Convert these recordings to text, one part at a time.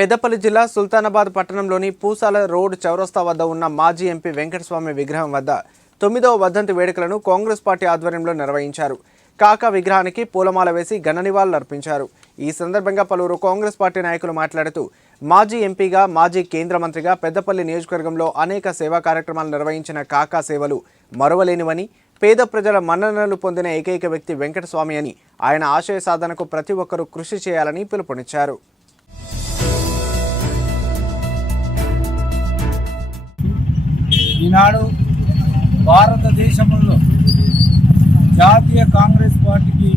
పెద్దపల్లి జిల్లా సుల్తానాబాద్ పట్టణంలోని పూసాల రోడ్ చౌరస్తా వద్ద ఉన్న మాజీ ఎంపీ వెంకటస్వామి విగ్రహం వద్ద తొమ్మిదవ వర్ధంతి వేడుకలను కాంగ్రెస్ పార్టీ ఆధ్వర్యంలో నిర్వహించారు. కాకా విగ్రహానికి పూలమాల వేసి ఘన నివాళులర్పించారు ఈ సందర్భంగా పలువురు కాంగ్రెస్ పార్టీ నాయకులు మాట్లాడుతూ మాజీ ఎంపీగా మాజీ కేంద్ర మంత్రిగా పెద్దపల్లి నియోజకవర్గంలో అనేక సేవా కార్యక్రమాలు నిర్వహించిన కాకా సేవలు మరువలేనివని పేద ప్రజల మన్ననలు పొందిన ఏకైక వ్యక్తి వెంకటస్వామి అని ఆయన ఆశయ సాధనకు ప్రతి ఒక్కరూ కృషి చేయాలని పిలుపునిచ్చారు. ఈనాడు భారతదేశంలో జాతీయ కాంగ్రెస్ పార్టీకి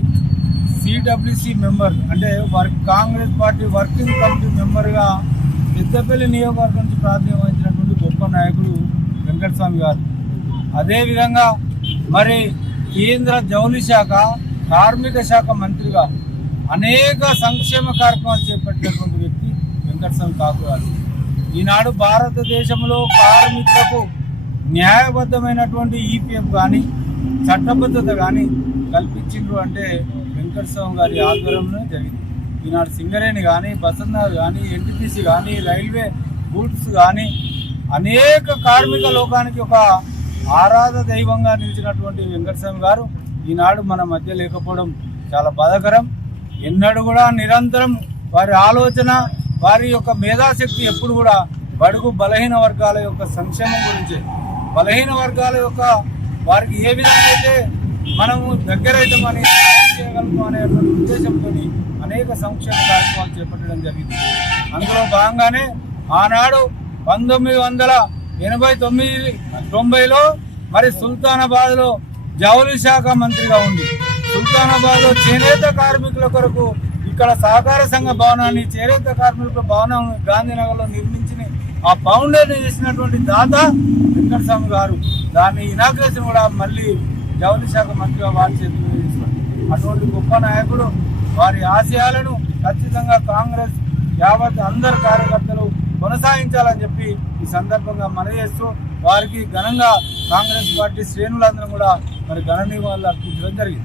సిడబ్ల్యూసి మెంబర్ అంటే work congress party working committee మెంబర్గా పెద్దపల్లి నియోజకవర్గం నుంచి ప్రాతినిధ్యం వహించినటువంటి గొప్ప నాయకుడు వెంకటస్వామి గారు. అదేవిధంగా మరి కేంద్ర జౌలి శాఖ కార్మిక శాఖ మంత్రిగా అనేక సంక్షేమ కార్యక్రమాలు చేపట్టినటువంటి వ్యక్తి వెంకటస్వామి కాకు గారు. ఈనాడు భారతదేశంలో కార్మికులకు న్యాయబద్ధమైనటువంటి ఈపీఎఫ్ కానీ చట్టబద్ధత కానీ కల్పించిండ్రు అంటే వెంకటస్వామి గారి ఆధ్వర్యంలో జరిగింది. ఈనాడు సింగరేణి కానీ బసన్నర్ కానీ ఎన్టీపీసీ కానీ రైల్వే గూడ్స్ కానీ అనేక కార్మిక లోకానికి ఒక ఆరాధ దైవంగా నిలిచినటువంటి వెంకటస్వామి గారు ఈనాడు మన మధ్య లేకపోవడం చాలా బాధాకరం. ఎన్నడూ కూడా నిరంతరం వారి ఆలోచన వారి యొక్క మేధాశక్తి ఎప్పుడు కూడా బడుగు బలహీన వర్గాల యొక్క సంక్షేమం గురించి. బలహీన వర్గాల యొక్క వారికి ఏ విధంగా అయితే మనము దగ్గరైతామని చేయగలము చేయగలుగుతాం అనేటువంటి ఉద్దేశంతో అనేక సంక్షేమ కార్యక్రమాలు చేపట్టడం జరిగింది. అందులో భాగంగానే ఆనాడు పంతొమ్మిది వందల ఎనభై తొమ్మిది తొంభైలో మరి సుల్తానాబాద్లో జౌలి శాఖ మంత్రిగా ఉంది సుల్తానాబాద్లో చేనేత కార్మికుల కొరకు ఇక్కడ సహకార సంఘ భవనాన్ని చేనేత కార్మికుల భవనం గాంధీనగర్లో నిర్మించిన ఆ ఫౌండేషన్ చేసినటువంటి దాత వెంకటస్వామి గారు. దాన్ని ఇనాగ్రేషన్ కూడా మళ్ళీ జౌలి శాఖ మంత్రిగా వారి చేతుల్లో చేస్తారు అటువంటి గొప్ప నాయకుడు వారి ఆశయాలను ఖచ్చితంగా కాంగ్రెస్ యావత్ అందరు కార్యకర్తలు కొనసాగించాలని చెప్పి ఈ సందర్భంగా మనవి చేస్తూ వారికి ఘనంగా కాంగ్రెస్ పార్టీ శ్రేణులందరూ కూడా మరి ఘన నివాళులు అర్పించడం జరిగింది.